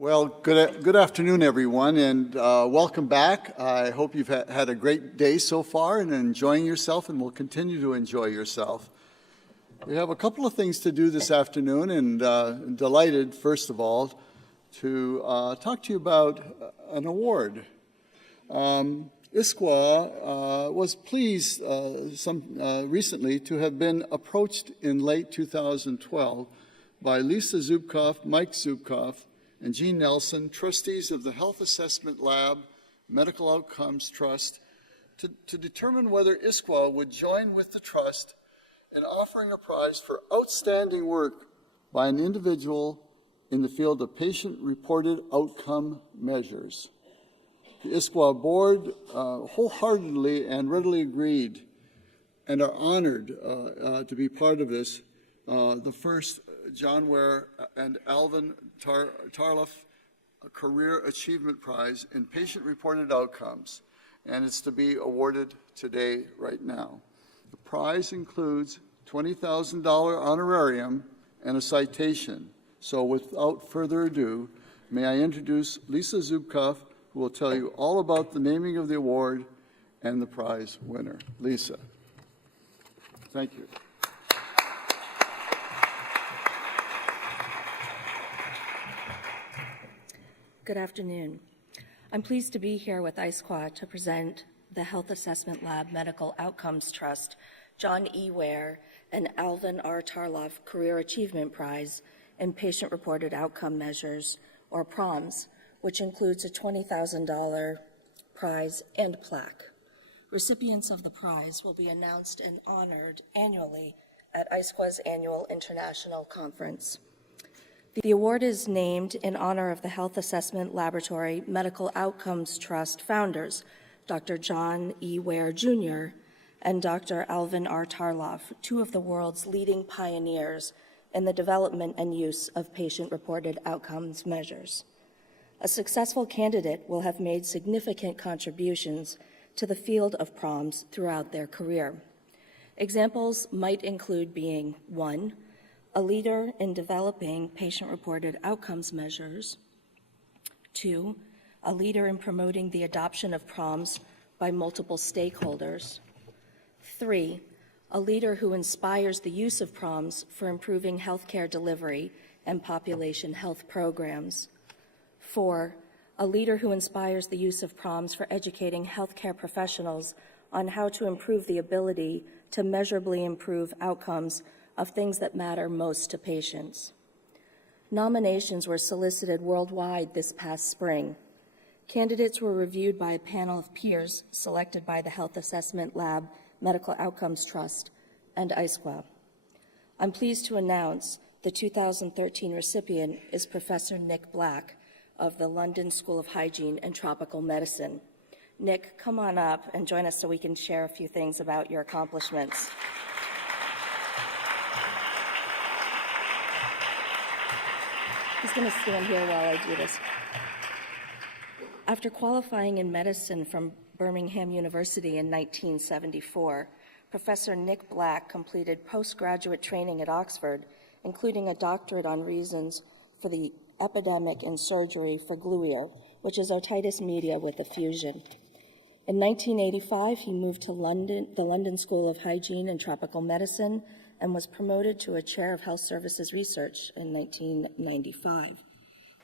Well, good afternoon, everyone, and welcome back. I hope you've had a great day so far and enjoying yourself and will continue to enjoy yourself. We have a couple of things to do this afternoon, and I'm delighted, first of all, to talk to you about an award. ISQua was pleased recently to have been approached in late 2012 by Lisa Zubkoff, Mike Zubkoff, and Jean Nelson, trustees of the Health Assessment Lab Medical Outcomes Trust, to determine whether ISQua would join with the trust in offering a prize for outstanding work by an individual in the field of patient-reported outcome measures. The ISQua board wholeheartedly and readily agreed and are honored to be part of this. The first John Ware and Alvin Tarlov Career Achievement Prize in Patient-Reported Outcomes, and it's to be awarded today, right now. The prize includes $20,000 honorarium and a citation. So without further ado, may I introduce Lisa Zubkoff, who will tell you all about the naming of the award and the prize winner. Lisa. Thank you. Good afternoon. I'm pleased to be here with ISQua to present the Health Assessment Lab Medical Outcomes Trust John E. Ware and Alvin R. Tarlov Career Achievement Prize in Patient-Reported Outcome Measures, or PROMs, which includes a $20,000 prize and plaque. Recipients of the prize will be announced and honored annually at ISQua's annual international conference. The award is named in honor of the Health Assessment Laboratory Medical Outcomes Trust founders, Dr. John E. Ware, Jr. and Dr. Alvin R. Tarlov, two of the world's leading pioneers in the development and use of patient-reported outcomes measures. A successful candidate will have made significant contributions to the field of PROMs throughout their career. Examples might include being 1, a leader in developing patient-reported outcomes measures. 2, a leader in promoting the adoption of PROMs by multiple stakeholders. 3, a leader who inspires the use of PROMs for improving healthcare delivery and population health programs. 4, a leader who inspires the use of PROMs for educating healthcare professionals on how to improve the ability to measurably improve outcomes of things that matter most to patients. Nominations were solicited worldwide this past spring. Candidates were reviewed by a panel of peers selected by the Health Assessment Lab Medical Outcomes Trust and ISQua. I'm pleased to announce the 2013 recipient is Professor Nick Black of the London School of Hygiene and Tropical Medicine. Nick, come on up and join us so we can share a few things about your accomplishments. He's going to stand here while I do this. After qualifying in medicine from Birmingham University in 1974, Professor Nick Black completed postgraduate training at Oxford, including a doctorate on reasons for the epidemic in surgery for glue, which is otitis media with effusion. In 1985, he moved to the London School of Hygiene and Tropical Medicine, and was promoted to a chair of health services research in 1995.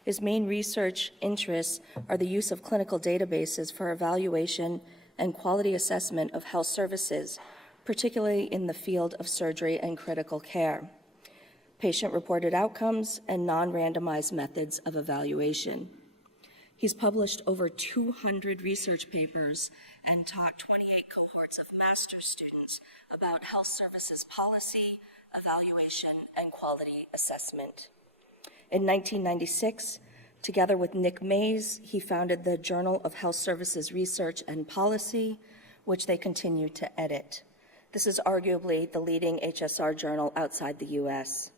His main research interests are the use of clinical databases for evaluation and quality assessment of health services, particularly in the field of surgery and critical care, patient-reported outcomes, and non-randomized methods of evaluation. He's published over 200 research papers and taught 28 cohorts of master's students about health services policy, evaluation, and quality assessment. In 1996, together with Nick Mays, he founded the Journal of Health Services Research and Policy, which they continue to edit. This is arguably the leading HSR journal outside the US.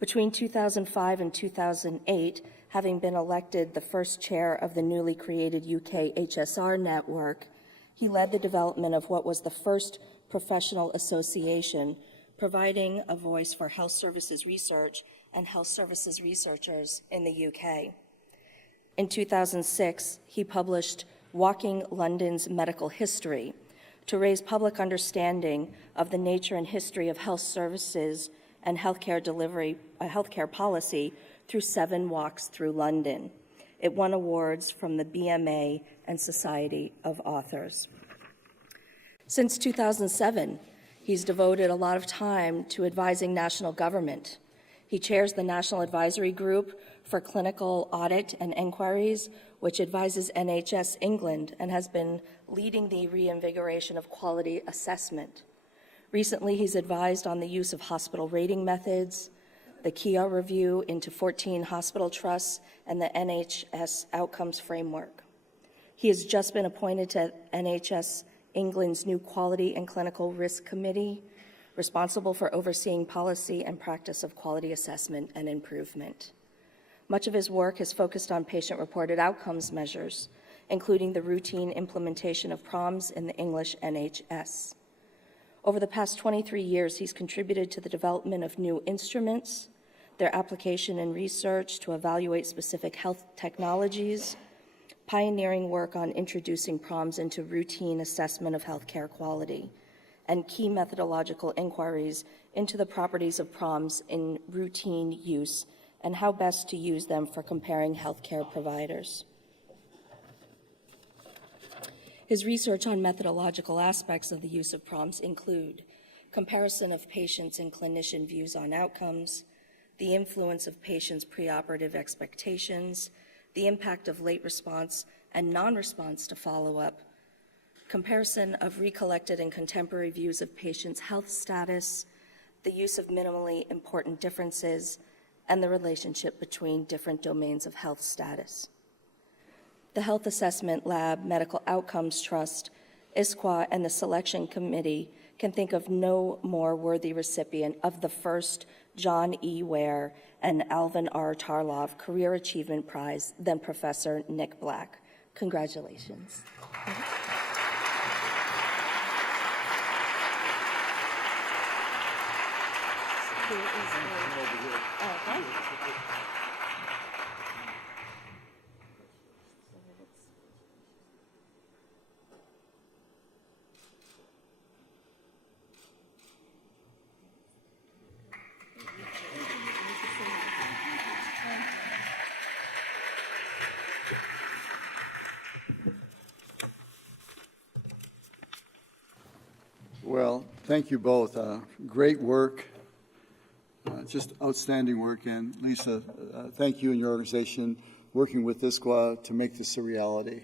Between 2005 and 2008, having been elected the first chair of the newly created UK HSR network, he led the development of what was the first professional association providing a voice for health services research and health services researchers in the UK. In 2006, he published Walking London's Medical History to raise public understanding of the nature and history of health services and healthcare delivery, healthcare policy through 7 walks through London. It won awards from the BMA and Society of Authors. Since 2007, he's devoted a lot of time to advising national government. He chairs the National Advisory Group for Clinical Audit and Inquiries, which advises NHS England and has been leading the reinvigoration of quality assessment. Recently, he's advised on the use of hospital rating methods, the KIA review into 14 hospital trusts, and the NHS outcomes framework. He has just been appointed to NHS England's new Quality and Clinical Risk Committee, responsible for overseeing policy and practice of quality assessment and improvement. Much of his work has focused on patient-reported outcomes measures, including the routine implementation of PROMs in the English NHS. Over the past 23 years, he's contributed to the development of new instruments, their application and research to evaluate specific health technologies, pioneering work on introducing PROMs into routine assessment of healthcare quality, and key methodological inquiries into the properties of PROMs in routine use and how best to use them for comparing healthcare providers. His research on methodological aspects of the use of PROMs include comparison of patients' and clinician views on outcomes, the influence of patients' preoperative expectations, the impact of late response and non-response to follow-up, comparison of recollected and contemporary views of patients' health status, the use of minimally important differences, and the relationship between different domains of health status. The Health Assessment Lab Medical Outcomes Trust, ISQua, and the Selection Committee can think of no more worthy recipient of the first John E. Ware and Alvin R. Tarlov Career Achievement Prize than Professor Nick Black. Congratulations. Well, thank you both. Great work, just outstanding work. And Lisa, thank you and your organization working with ISQua to make this a reality.